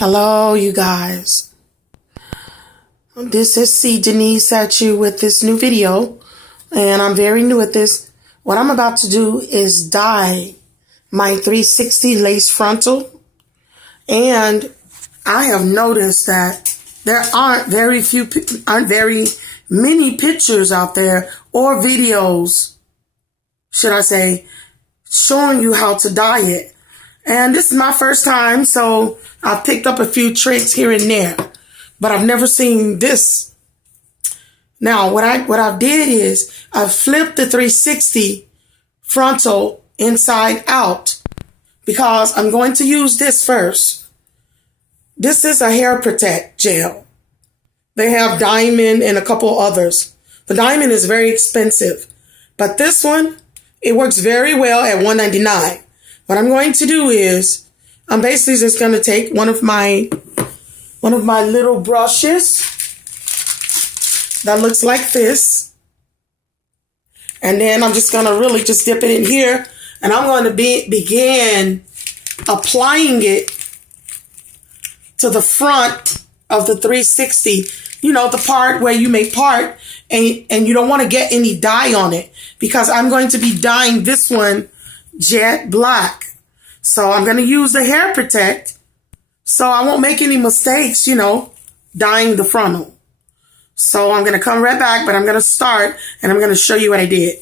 Hello, you guys. This is C. Denise at you with this new video, and I'm very new at this. What I'm about to do is dye my 360 lace frontal, and I have noticed that there aren't very many pictures out there or videos, should I say, showing you how to dye it. And this is my first time, so I've picked up a few tricks here and there, but I've never seen this. Now, what I did is I flipped the 360 frontal inside out because I'm going to use this first. This is a hair protect gel. They have diamond and a couple others. The diamond is very expensive, but this one, it works very well at $1.99. What I'm going to do is I'm basically just going to take one of my little brushes that looks like this, and then I'm just going to really just dip it in here, and I'm going to begin applying it to the front of the 360. You know, the part where you make part, and you don't want to get any dye on it because I'm going to be dyeing this one jet black. So I'm going to use the hair protect so I won't make any mistakes, dyeing the frontal. So I'm going to come right back, but I'm going to start and I'm going to show you what I did.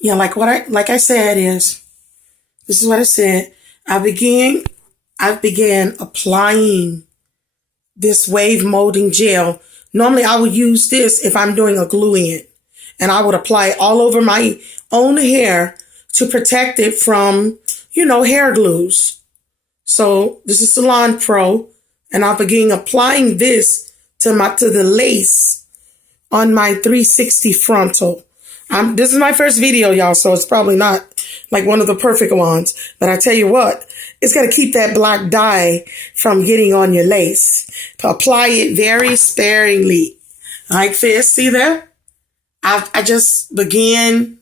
Yeah, like I said is, this is what I said. I began applying this wave molding gel. Normally I would use this if I'm doing a glue-in, and I would apply it all over my own hair to protect it from, hair glues. So this is Salon Pro, and I'll begin applying this to the lace on my 360 frontal. This is my first video, y'all, so it's probably not like one of the perfect ones, but I tell you what, it's going to keep that black dye from getting on your lace. To apply it very sparingly, like this. See there? I just began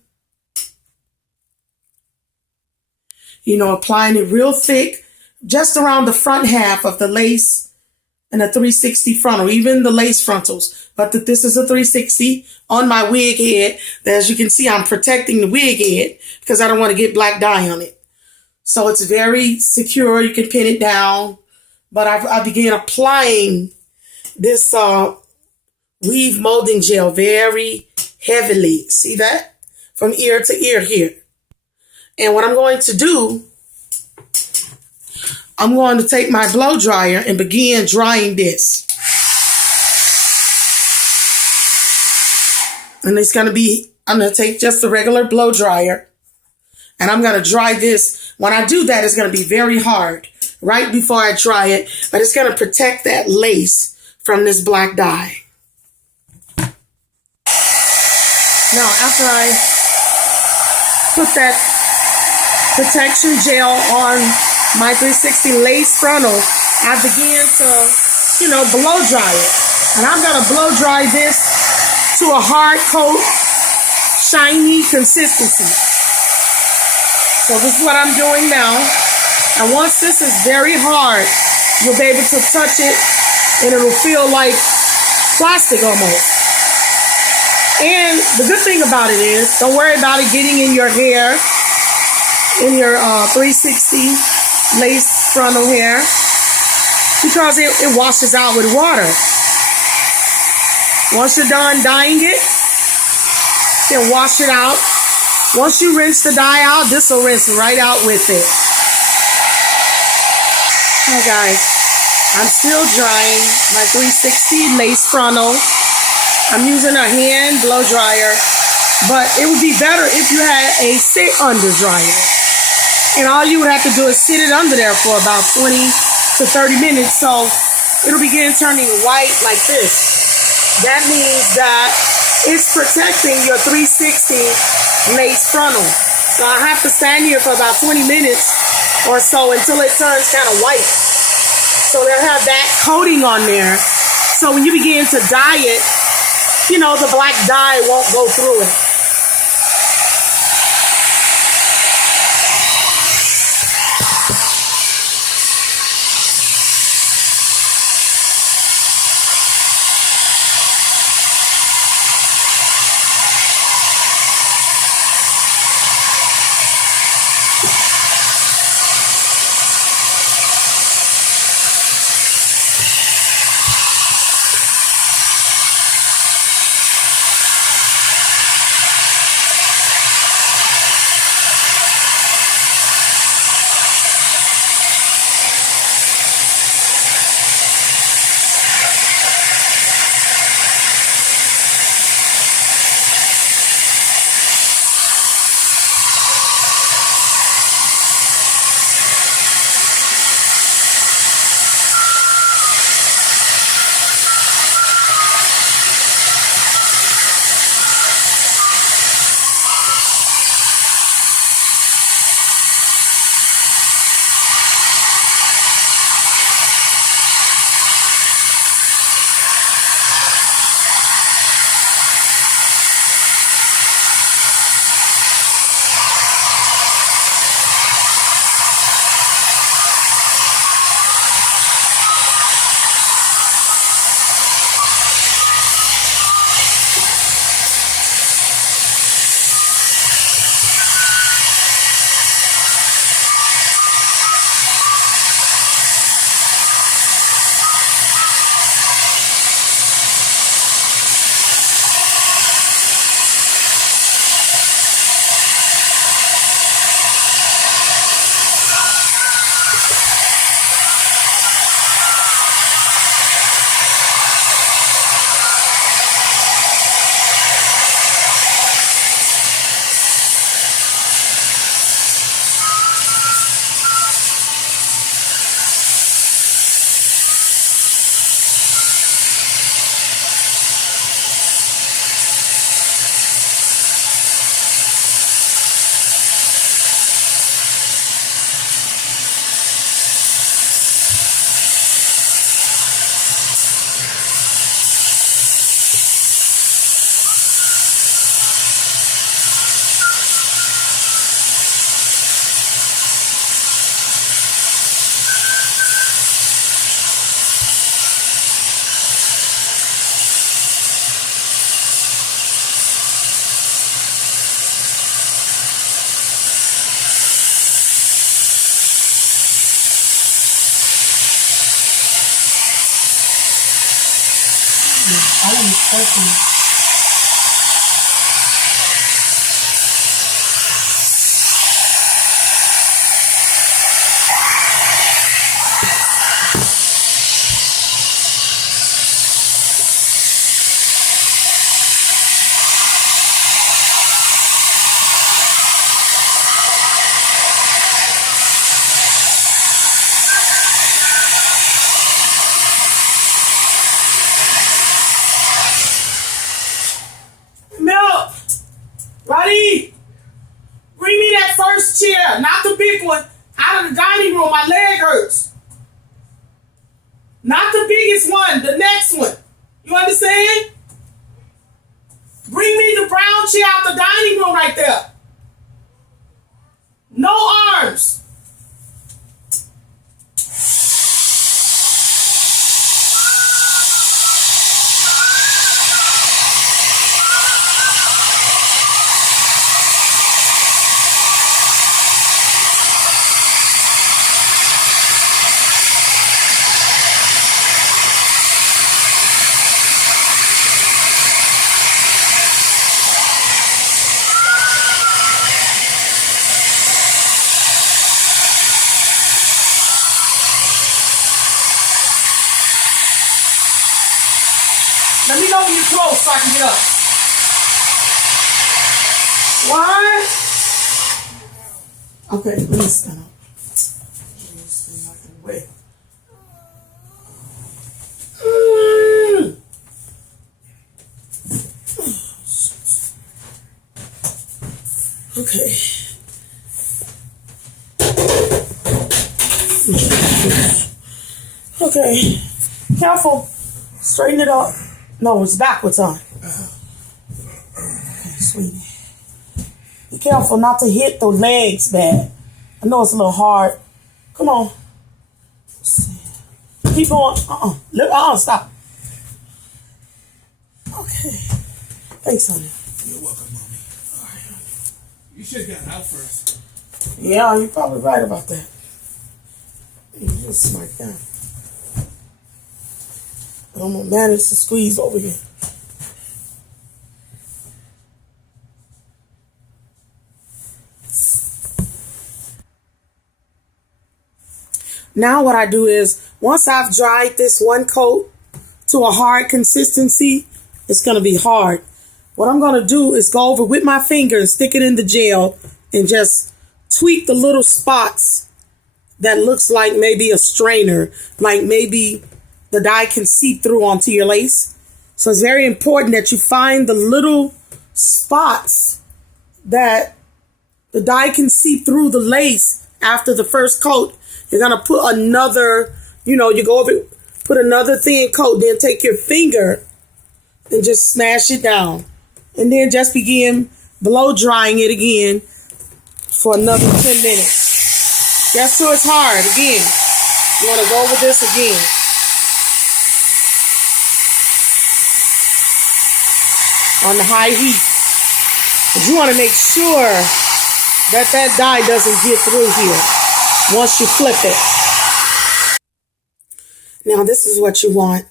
applying it real thick, just around the front half of the lace and the 360 frontal, even the lace frontals. But this is a 360 on my wig head. As you can see, I'm protecting the wig head because I don't want to get black dye on it. So it's very secure. You can pin it down. But I began applying this weave molding gel very heavily. See that? From ear to ear here. And what I'm going to do, I'm going to take my blow dryer and begin drying this. And I'm going to take just a regular blow dryer, and I'm going to dry this. When I do that, it's going to be very hard right before I dry it, but it's going to protect that lace from this black dye. Now, after I put that protection gel on my 360 lace frontal, I began to, blow dry it. And I'm going to blow dry this to a hard coat, shiny consistency. So this is what I'm doing now. And once this is very hard, you'll be able to touch it and it'll feel like plastic almost. And the good thing about it is, don't worry about it getting in your hair, in your 360 lace frontal hair, because it washes out with water. Once you're done dyeing it, then wash it out. Once you rinse the dye out, this will rinse right out with it. Hi guys, I'm still drying my 360 lace frontal. I'm using a hand blow dryer, but it would be better if you had a sit under dryer. And all you would have to do is sit it under there for about 20 to 30 minutes. So it'll begin turning white like this. That means that it's protecting your 360 lace frontal. So I have to stand here for about 20 minutes or so until it turns kind of white. So they'll have that coating on there. So when you begin to dye it, the black dye won't go through it. I want to start. Milk! Buddy! Bring me that first chair, not the big one, out of the dining room. My leg hurts. Not the biggest one, the next one. You understand? Bring me the brown chair out the dining room right there. No arms. Let me know when you're close so I can get up. What? Okay, let me stand up. Wait. Okay. Okay. Careful. Straighten it up. No, it's backwards on. Okay, sweetie. Be careful not to hit the legs bad. I know it's a little hard. Come on. Keep going. Stop. Okay. Thanks, honey. You're welcome, Mommy. All right, honey. You should have gotten out first. Yeah, you're probably right about that. You just smart down. But I'm going to manage to squeeze over here. Now what I do is, once I've dried this one coat to a hard consistency, it's going to be hard. What I'm going to do is go over with my finger and stick it in the gel and just tweak the little spots that looks like maybe a strainer, like maybe the dye can seep through onto your lace. So it's very important that you find the little spots that the dye can seep through the lace after the first coat. You're going to put another, you go over, put another thin coat, then take your finger and just smash it down. And then just begin blow drying it again for another 10 minutes. Just so it's hard again. You want to go over this again. On the high heat. But you want to make sure that that dye doesn't get through here once you flip it. Now this is what you want.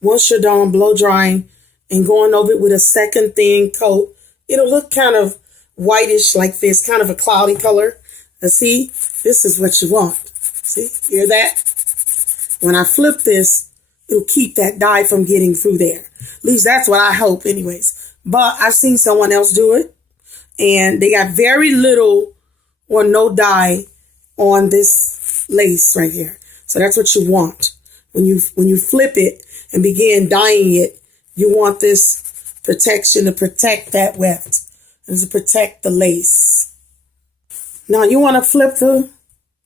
Once you're done blow drying and going over it with a second thin coat, it'll look kind of whitish like this, kind of a cloudy color. Now see, this is what you want. See, hear that? When I flip this, it'll keep that dye from getting through there. At least that's what I hope anyways. But I've seen someone else do it, and they got very little or no dye on this lace right here. So that's what you want. When you flip it and begin dyeing it, you want this protection to protect that weft and to protect the lace. Now you want to flip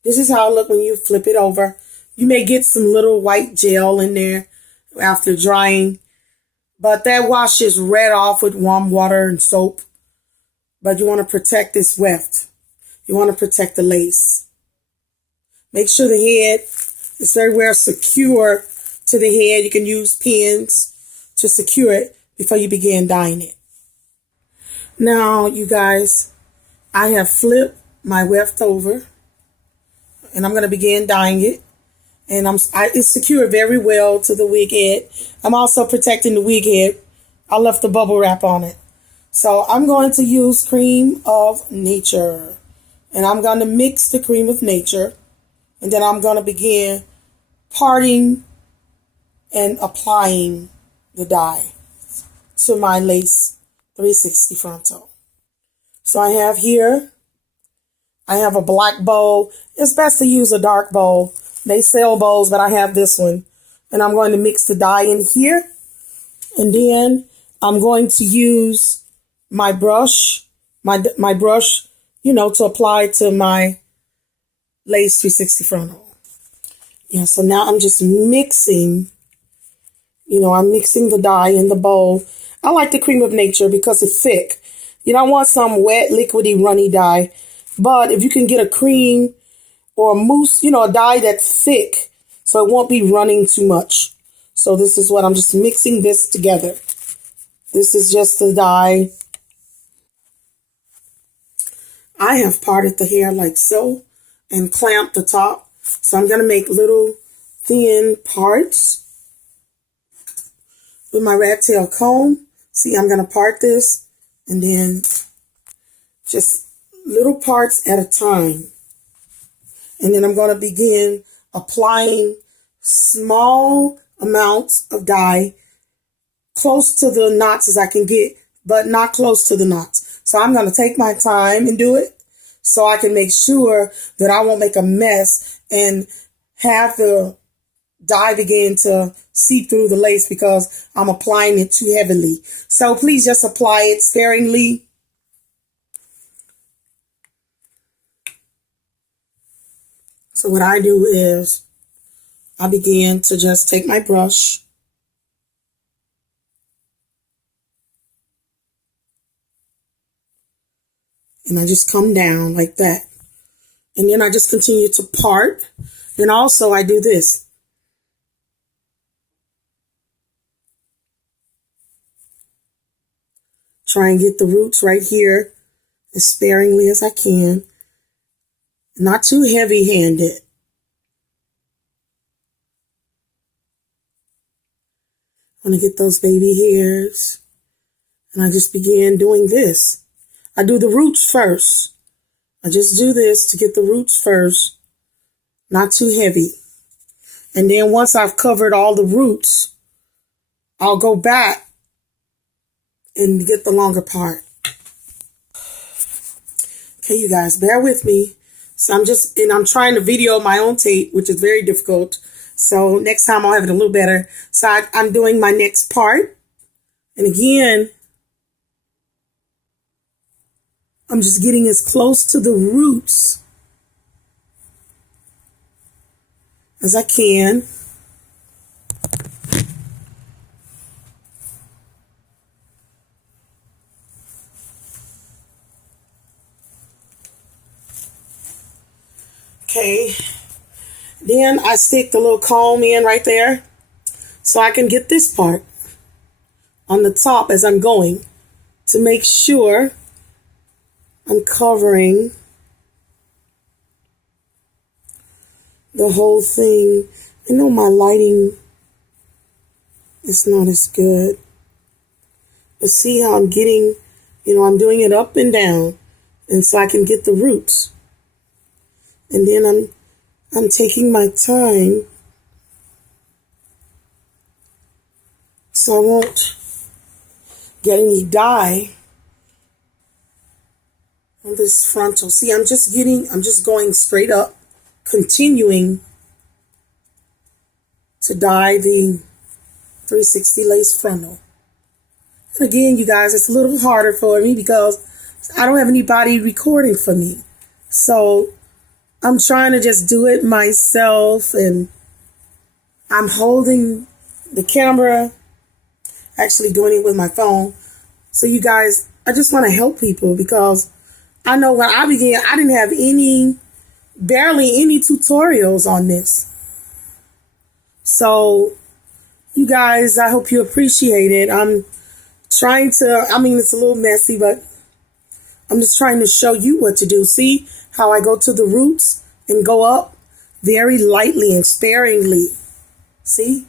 this is how it looks when you flip it over. You may get some little white gel in there after drying, but that washes right off with warm water and soap. But you want to protect this weft. You want to protect the lace. Make sure the head is very well secure to the head. You can use pins to secure it before you begin dyeing it. Now, you guys, I have flipped my weft over, and I'm going to begin dyeing it. And it's secured very well to the wig head. I'm also protecting the wig head. I left the bubble wrap on it. So I'm going to use Cream of Nature. And I'm going to mix the Cream of Nature. And then I'm going to begin parting and applying the dye to my lace 360 frontal. So I have a black bowl. It's best to use a dark bowl. They sell bowls, but I have this one. And I'm going to mix the dye in here. And then I'm going to use my brush, my brush, to apply to my lace 360 frontal. Yeah, so now I'm just mixing, I'm mixing the dye in the bowl. I like the Cream of Nature because it's thick. You don't want some wet, liquidy, runny dye. But if you can get a cream or a mousse, a dye that's thick, so it won't be running too much. So this is what I'm just mixing this together. This is just the dye. I have parted the hair like so and clamped the top. So I'm going to make little thin parts with my rat tail comb. See, I'm going to part this and then just little parts at a time. And then I'm going to begin applying small amounts of dye close to the knots as I can get, but not close to the knots. So I'm going to take my time and do it so I can make sure that I won't make a mess and have the dye begin to seep through the lace because I'm applying it too heavily. So please just apply it sparingly. So what I do is I begin to just take my brush and I just come down like that. And then I just continue to part. And also I do this. Try and get the roots right here as sparingly as I can. Not too heavy-handed. I'm going to get those baby hairs. And I just begin doing this. I do the roots first. I just do this to get the roots first. Not too heavy. And then once I've covered all the roots, I'll go back and get the longer part. Okay, you guys, bear with me. So I'm trying to video my own tape, which is very difficult. So next time I'll have it a little better. So I'm doing my next part. And again, I'm just getting as close to the roots as I can. Okay. Then I stick the little comb in right there so I can get this part on the top as I'm going to make sure I'm covering the whole thing. I know my lighting is not as good, but see how I'm getting, I'm doing it up and down, and so I can get the roots. And then I'm taking my time so I won't get any dye on this frontal. See, I'm just going straight up, continuing to dye the 360 lace frontal. And again, you guys, it's a little harder for me because I don't have anybody recording for me. So I'm trying to just do it myself, and I'm holding the camera, actually doing it with my phone. So you guys, I just want to help people because I know when I began, I didn't have barely any tutorials on this. So you guys, I hope you appreciate it. I'm trying to, it's a little messy, but I'm just trying to show you what to do. See how I go to the roots and go up very lightly and sparingly. See?